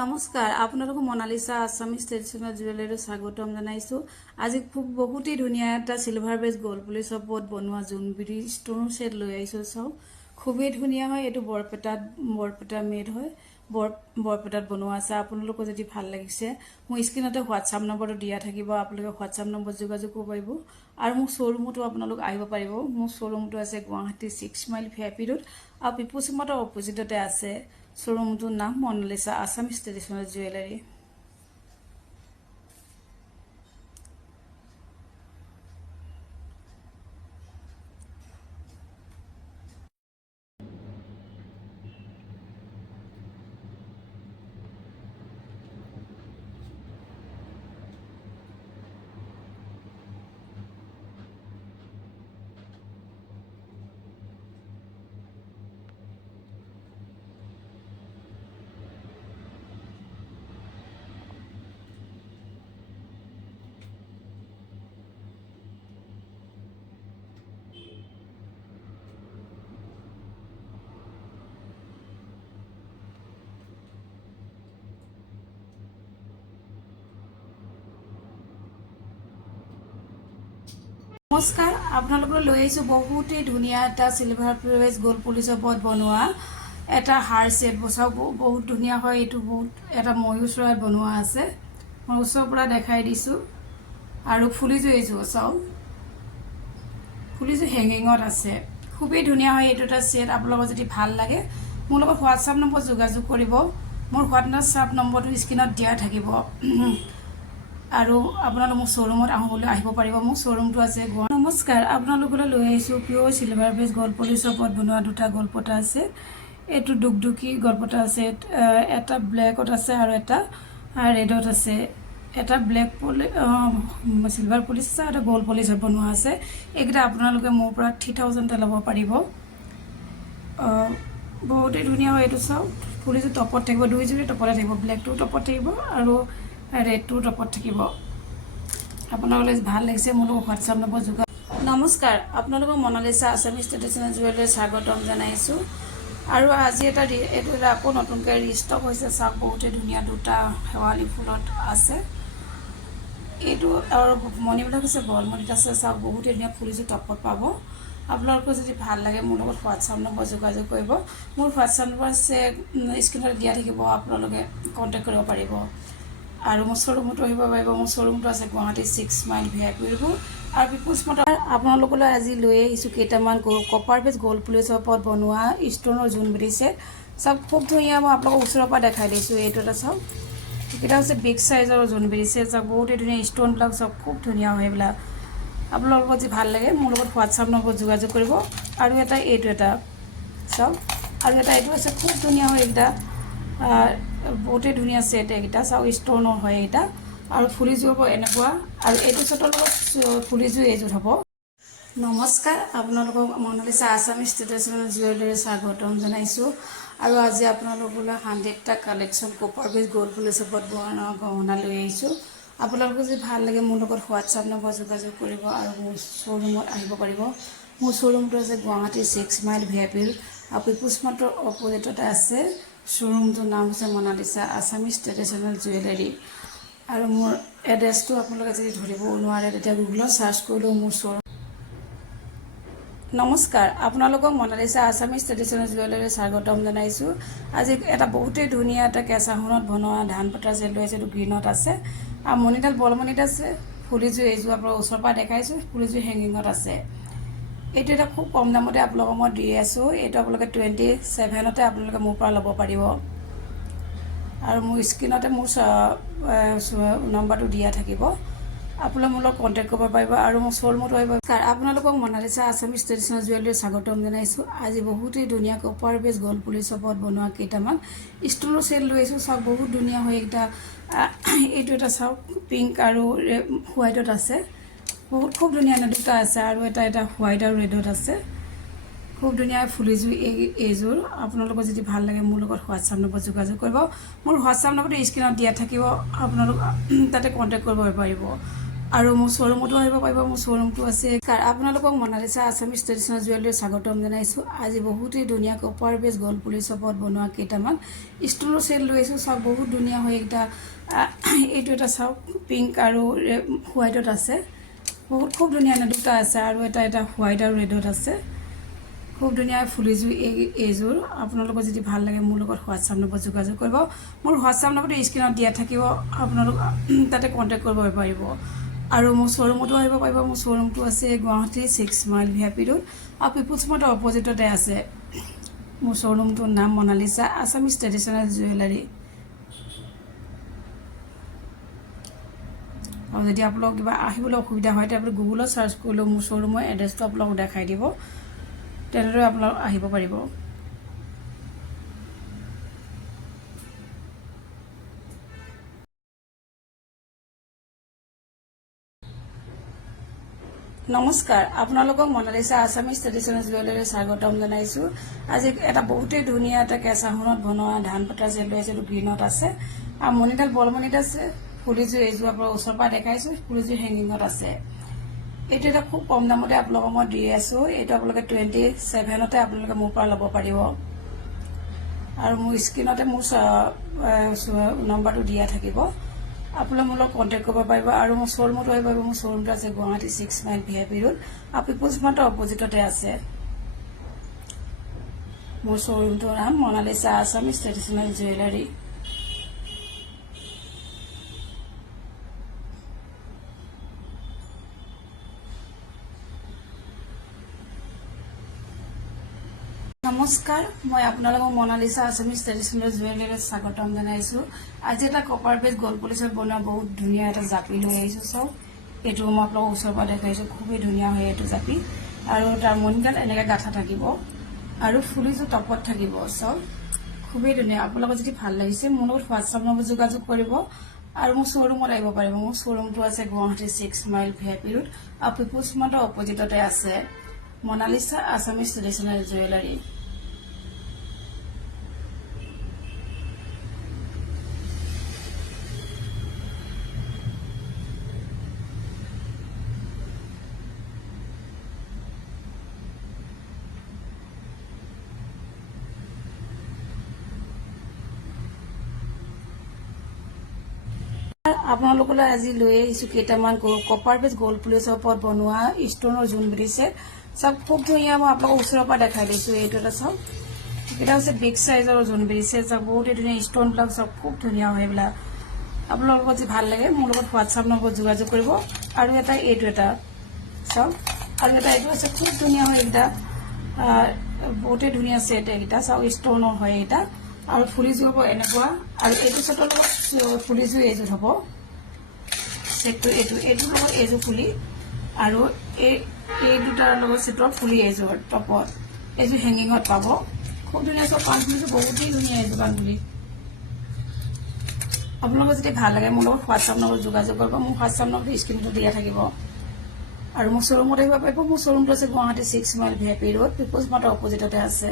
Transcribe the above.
নমস্কাৰ আপোনালোকক Monalisa Assamese traditional jewellery স্বাগতম জনাইছো। আজি খুব বহুতেই ধুনীয়া এটা সিলভাৰ বেজ গল্ড পুলিচ ওপৰত বনোৱা জুনবিৰি ষ্টন সেট লৈ আহিছো। চাও খুবেই ধুনীয়া হয়। এটো বৰপেটা মেড হয়, বৰপেটাত বনোৱা আছে। আপোনালোকক যদি ভাল লাগিছে মোৰ স্ক্ৰিনতে হোৱাটছআপ নম্বৰটো দিয়া থাকিব। আপোনালোকে হোৱাটছআপ নম্বৰ যোগাযোগ কৰিব পাৰিব আৰু মোৰ শ্বৰুমতো আপোনালোক আহিব পাৰিব। মোৰ শ্বৰুমটো আছে গুৱাহাটী 6 মাইল ভিআইপি ৰোড আৰু পিপুলছ মটৰ অপজিটতে আছে। শ্বৰুমটোৰ নাম মনালিসা আছামিজ ট্ৰেডিশ্যনেল জুৱেলাৰী। নমস্কাৰ, আপোনালোকক লৈ আহিছো বহুতেই ধুনীয়া এটা সিলভাৰ বেজ গল্ড পুলিচৰ ওপৰত বনোৱা এটা হাৰ সেট। বচাও বহুত ধুনীয়া হয়। এইটো বহুত এটা ময়ূৰ চৰাইত বনোৱা আছে। মই ওচৰৰ পৰা দেখাই দিছো আৰু ফুলিযোৰ এইযোৰ চাও, ফুলিযোৰ হেঙিঙত আছে। খুবেই ধুনীয়া হয়। এইটো এটা সেট। আপোনালোকৰ যদি ভাল লাগে মোৰ লগত হোৱাটছআপ নম্বৰ যোগাযোগ কৰিব। মোৰ হোৱাটছআপ নম্বৰটো স্ক্ৰিনত দিয়া থাকিব আৰু আপোনালোক মোৰ শ্বৰুমত আহিব পাৰিব। মোৰ শ্বৰুমটো আছে গুৱাহাটী। নমস্কাৰ, আপোনালোকলৈ লৈ আহিছোঁ পিয়'ৰ চিলভাৰ বেজ গল্ড পলিচৰ ওপৰত বনোৱা দুটা গলপতা আছে। এইটো দুকদুকি গলপতা আছে, এটা ব্লেকত আছে আৰু এটা ৰেডত আছে। এটা ব্লেক চিলভাৰ পলিচ আছে আৰু এটা গল্ড পলিচত বনোৱা আছে। এইকেইটা আপোনালোকে মোৰ পৰা 3000 ল'ব পাৰিব। বহুতেই ধুনীয়া হয়। এইটো চাওক, ফুলিযোৰ টপত থাকিব, দুইযোৰে টপতে থাকিব। ব্লেকটো টপত থাকিব আৰু ৰেডটো টপত থাকিব। আপোনালোকে ভাল লাগিছে মোৰ লগত হোৱাটছআপ নম্বৰ যোগাযোগ। নমস্কাৰ, আপোনালোকক মনালিসা আছামিজ ট্ৰেডিশ্যনেল জুৱেলাৰী স্বাগতম জনাইছোঁ। আৰু আজি এইটো আকৌ নতুনকৈ ৰিষ্টক হৈছে। চাওক বহুতেই ধুনীয়া দুটা শেৱালি ফুলত আছে। এইটো আৰু মণিবিলাক হৈছে বলমণিত আছে। চাওক বহুতেই ধুনীয়া ফুলিযোৰ টপত পাব। আপোনালোকৰ যদি ভাল লাগে মোৰ লগত হোৱাটছআপ নম্বৰ যোগাযোগ কৰিব। মোৰ হোৱাটছআপ নম্বৰ আছে স্ক্ৰিনত দিয়া থাকিব, আপোনালোকে কণ্টেক্ট কৰিব পাৰিব আৰু মোৰ শ্বৰুমতো আহিব পাৰিব। মোৰ শ্বৰুমটো আছে গুৱাহাটী 6 মাইল ভিআইপি ৰোড আৰু পিপুলছ মটৰ। আপোনালোকলৈ আজি লৈ আহিছোঁ কেইটামান কপাৰ বেজ গল্ড পুলিচৰ ওপৰত বনোৱা ষ্টনৰ জোনবিৰি সেট। চাওক খুব ধুনীয়া। মই আপোনালোকক ওচৰৰ পৰা দেখাই দিছোঁ। এইটো এটা চাওক, এইকেইটা হৈছে বিগ চাইজৰ জোনবিৰি সেট। চাওক বহুতেই ধুনীয়া ষ্টনবিলাক চাওক খুব ধুনীয়া হয়। এইবিলাক আপোনালোকৰ যদি ভাল লাগে মোৰ লগত হোৱাটছআপ নম্বৰ যোগাযোগ কৰিব। আৰু এটা এইটো এটা চাওক, আৰু এটা এইটো আছে খুব ধুনীয়া হয়। এইকেইটা বহুতেই ধুনীয়া সেট। এইকেইটা চাওক ষ্টনৰ হয় এইকেইটা আৰু ফুলিযোৰ হ'ব এনেকুৱা। আৰু এইটো সেটৰ লগত ফুলিযোৰ এইযোৰ হ'ব। নমস্কাৰ, আপোনালোকক মনালিসা আছামিজ ট্ৰেডিশ্যনেল জুৱেলাৰী স্বাগতম জনাইছোঁ। আৰু আজি আপোনালোকলৈ 100টা কালেকশ্যন কপাৰ বেজ গল্ড পুলিচৰ ওপৰত বনোৱা গহনা লৈ আহিছোঁ। আপোনালোকে যদি ভাল লাগে মোৰ লগত হোৱাটছআপ নম্বৰ যোগাযোগ কৰিব আৰু মোৰ শ্বৰুমত আহিব পাৰিব। মোৰ শ্বৰুমটো আছে গুৱাহাটী 6 মাইল ভিআইপি আৰু পিপুলছ মটৰ অপজিটতে আছে। শ্বৰুমটোৰ নাম হৈছে মনালিসা আছামিজ ট্ৰেডিশ্যনেল জুৱেলাৰী। আৰু মোৰ এড্ৰেছটো আপোনালোকে যদি ধৰিব নোৱাৰে তেতিয়া গুগলত চাৰ্চ কৰিলেও মোৰ শ্বৰুম। নমস্কাৰ, আপোনালোকক মনালিসা আছামিজ ট্ৰেডিশ্যনেল জুৱেলাৰী স্বাগতম জনাইছোঁ। আজি এটা বহুতেই ধুনীয়া এটা কেঁচা সোণত বনোৱা ধান পতা চেট লৈ আছে। এইটো গ্ৰীণত আছে আৰু মণিডাল বলমণিত আছে। ফুলিযোৰ এইযোৰ আপোনালোকৰ ওচৰৰ পৰা দেখাইছোঁ। ফুলিযোৰ হেঙিঙত আছে। এইটো এটা খুব কম দামতে আপোনালোকক মই দি আছোঁ। এইটো আপোনালোকে 27তে আপোনালোকে মোৰ পৰা ল'ব পাৰিব আৰু মোৰ স্ক্ৰিনতে মোৰ নম্বৰটো দিয়া থাকিব। আপোনালোকে মোৰ লগত কণ্টেক্ট কৰিব পাৰিব আৰু মোৰ শ্বৰুমতো আহিব। আপোনালোকক মনালিসা আছামিজ ট্ৰেডিশ্যনেল জুৱেলাৰী স্বাগতম জনাইছোঁ। আজি বহুতেই ধুনীয়া কপাৰ বেজ গল্ড পুলিচৰ ওপৰত বনোৱা কেইটামান ষ্টনৰ সেট লৈ আহিছোঁ। চাওক বহুত ধুনীয়া হয় এইকেইটা। এইটো এটা চাওক পিংক আৰু হোৱাইটত আছে। খুব ধুনীয়া দুটা আছে আৰু এটা হোৱাইট আৰু ৰেডত আছে। খুব ধুনীয়া ফুলিযোৰ এইযোৰ। আপোনালোকৰ যদি ভাল লাগে মোৰ লগত হোৱাটছআপ নম্বৰ যোগাযোগ কৰিব। মোৰ হোৱাটছআপ নম্বৰটো স্ক্ৰিনত দিয়া থাকিব, আপোনালোক তাতে কণ্টেক্ট কৰিব পাৰিব। আৰু মোৰ শ্বৰুমতো আহিব পাৰিব। মোৰ শ্বৰুমটো আছে। আপোনালোকক মনালিছা আছামিজ ট্ৰেডিশ্যনেল জুৱেলাৰী স্বাগতম জনাইছোঁ। আজি বহুতেই ধুনীয়া কপাৰ বেছ গল্ড পুলিচ ওপৰত বনোৱা কেইটামান ষ্টনৰ চেট লৈ আহিছোঁ। চাওক বহুত ধুনীয়া হয় এইকেইটা। এইটো এটা চাওক পিংক আৰু হোৱাইটত আছে। খুব ধুনীয়া দুটা আছে আৰু এটা হোৱাইট আৰু ৰেডত আছে। খুব ধুনীয়া ফুলিযোৰ এইযোৰ। আপোনালোকৰ যদি ভাল লাগে মোৰ লগত হোৱাটছআপ নম্বৰ যোগাযোগ কৰিব। মোৰ হোৱাটছআপ নম্বৰটো স্ক্ৰীণত দিয়া থাকিব, আপোনালোক তাতে কণ্টেক্ট কৰিব পাৰিব। আৰু মোৰ শ্বৰুমতো আহিব পাৰিব। মোৰ শ্বৰুমটো আছে গুৱাহাটী 6 মাইল VIP ৰোড আৰু পিপুলছ মাৰ্টৰ অপজিটতে আছে। মোৰ শ্বৰুমটোৰ নাম মনালিছা আছামিজ ট্ৰেডিশ্যনেল জুৱেলাৰী। আৰু যদি আপোনালোক কিবা আহিবলৈ অসুবিধা হয় তেতিয়া আপুনি গুগলত চাৰ্চ কৰিলেও মোৰ শ্বৰুমৰ এড্ৰেছটো আপোনালোকক দেখাই দিব। তেনেদৰে আপোনালোক আহিব পাৰিব। নমস্কাৰ, আপোনালোকক মনালিছা আছামিজ ট্ৰেডিশ্যনেল জুৱেলাৰী স্বাগতম জনাইছোঁ। আজি এটা বহুতেই ধুনীয়া এটা কেঁচা সোণত বনোৱা ধান পতা চেট লৈ আহিছোঁ। গ্ৰীণত আছে আৰু মণিডাল বলমণিত আছে। ফুলিযোৰ এইযোৰ আপোনাৰ ওচৰৰ পৰা দেখাইছোঁ। ফুলিযোৰ হেংগিঙত আছে। এইটো এটা খুব কম দামতে আপোনালোকক মই দি আছোঁ। এইটো আপোনালোকে 27তে আপোনালোকে মোৰ পৰা ল'ব পাৰিব। আৰু মোৰ স্ক্ৰীণতে মোৰ নম্বৰটো দিয়া থাকিব, আপোনালোকে মোৰ লগত কণ্টেক্ট কৰিব পাৰিব। আৰু মোৰ শ্বৰুমতো আহিব পাৰিব। মোৰ শ্বৰুমটো আছে গুৱাহাটী 6 মাইল VIP ৰোড আৰু পিপুলছ মাৰ্টৰ অপজিটতে আছে। মোৰ শ্বৰুমটোৰ নাম মনালিছা আছামিজ ট্ৰেডিশ্যনেল জুৱেলাৰী। নমস্কাৰ, মই আপোনালোকক মনালিছা আছামিজ ট্ৰেডিশ্যনেল জুৱেলাৰীত স্বাগতম জনাইছোঁ। আজি এটা কপাৰ বেছ গল্ড পলিচত বনোৱা বহুত ধুনীয়া এটা জাপি লৈ আহিছোঁ। চাওক এইটো মই আপোনালোকক ওচৰৰ পৰা দেখাইছোঁ। খুবেই ধুনীয়া হয় এইটো জাপি আৰু তাৰ মণিডাল এনেকৈ গাঁঠা থাকিব আৰু ফুলিযোৰ টপত থাকিব। চাওক খুবেই ধুনীয়া। আপোনালোকৰ যদি ভাল লাগিছে মোৰ লগত হোৱাটছআপ নম্বৰ যোগাযোগ কৰিব আৰু মোৰ শ্বৰুমত আহিব পাৰিব। মোৰ শ্বৰুমটো আছে গুৱাহাটী 6 মাইল VIP ৰোড আৰু পিপুলছ মাৰ্টৰ অপজিটতে আছে। Monalisa Assamese traditional jewellery. আপোনালোকলৈ আজি লৈ আহিছোঁ কেইটামান কপাৰ বেছ গল্ড পুলিচৰ ওপৰত বনোৱা ষ্টনৰ জোনবিৰি চেট। চাওক খুব ধুনীয়া। মই আপোনালোকক ওচৰৰ পৰা দেখাই দিছোঁ। এইটো এটা চাওক, এইকেইটা হৈছে বিগ চাইজৰ জোনবিৰি চেট। চাওক বহুতেই ধুনীয়া ষ্টনবিলাক চাওক খুব ধুনীয়া হয় এইবিলাক। আপোনালোকৰ যদি ভাল লাগে মোৰ লগত হোৱাটছআপ নম্বৰত যোগাযোগ কৰিব। আৰু এটা এইটো এটা চাওক, আৰু এটা এইটো আছে খুব ধুনীয়া হয় এইকেইটা। বহুতেই ধুনীয়া চেট এইকেইটা। চাওক ষ্টনৰ হয় এইকেইটা আৰু ফুলিযোৰ হ'ব এনেকুৱা। আৰু এইটো চেটৰ লগত ফুলিযোৰ এইযোৰ হ'ব। চেটটো এইটোৰ লগত এইযোৰ ফুলি আৰু এই দুটাৰ লগত চেটৰ ফুলি এইযোৰ টপত, এইযোৰ হেংগিঙত পাব। খুব ধুনীয়া। চব কাণফুলিযোৰ বহুতেই ধুনীয়া এইযোৰ কাণফুলি। আপোনালোকৰ যদি ভাল লাগে মোৰ লগত হোৱাটছআপ নম্বৰ যোগাযোগ কৰিব। মোৰ হোৱাটছআপ নম্বৰটো স্ক্ৰীণটো দিয়া থাকিব আৰু মোৰ শ্বৰুমত আহিব পাৰিব। মোৰ শ্বৰুমটো আছে Guwahati 6 mile VIP road people's mart অপজিটতে আছে।